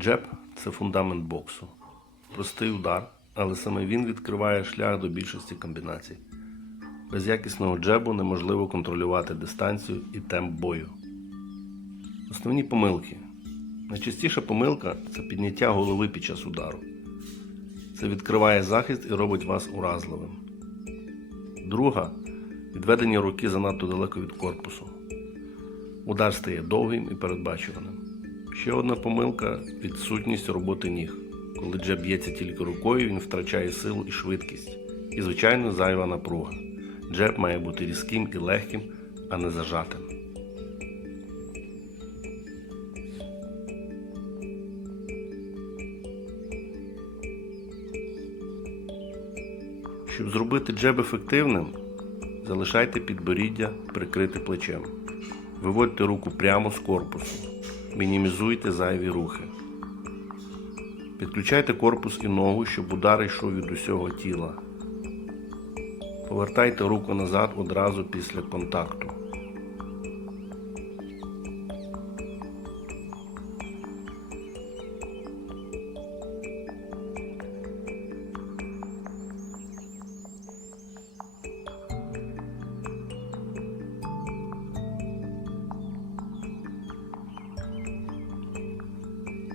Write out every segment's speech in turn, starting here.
Джеб це фундамент боксу. Простий удар, але саме він відкриває шлях до більшості комбінацій. Без якісного джебу неможливо контролювати дистанцію і темп бою. Основні помилки. Найчастіша помилка це підняття голови під час удару. Це відкриває захист і робить вас уразливим. Друга відведення руки занадто далеко від корпусу. Удар стає довгим і передбачуваним. Ще одна помилка відсутність роботи ніг. Коли джеб б'ється тільки рукою, він втрачає силу і швидкість. І, звичайно, зайва напруга. Джеб має бути різким і легким, а не зажатим. Щоб зробити джеб ефективним, залишайте підборіддя прикрите плечем. Виводьте руку прямо з корпусу. Мінімізуйте зайві рухи. Підключайте корпус і ногу, щоб удар йшов від усього тіла. Повертайте руку назад одразу після контакту.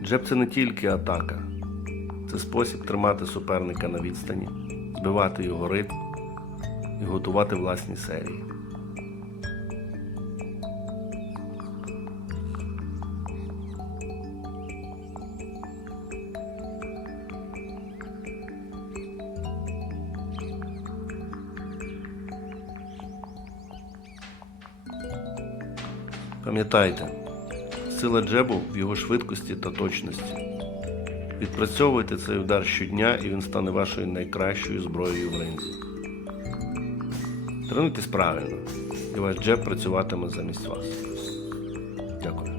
Джеб це не тільки атака, це спосіб тримати суперника на відстані, збивати його ритм і готувати власні серії. Пам'ятайте, сила джебу в його швидкості та точності. Відпрацьовуйте цей удар щодня і він стане вашою найкращою зброєю в ринзі. Тренуйтесь правильно, і ваш джеб працюватиме замість вас. Дякую.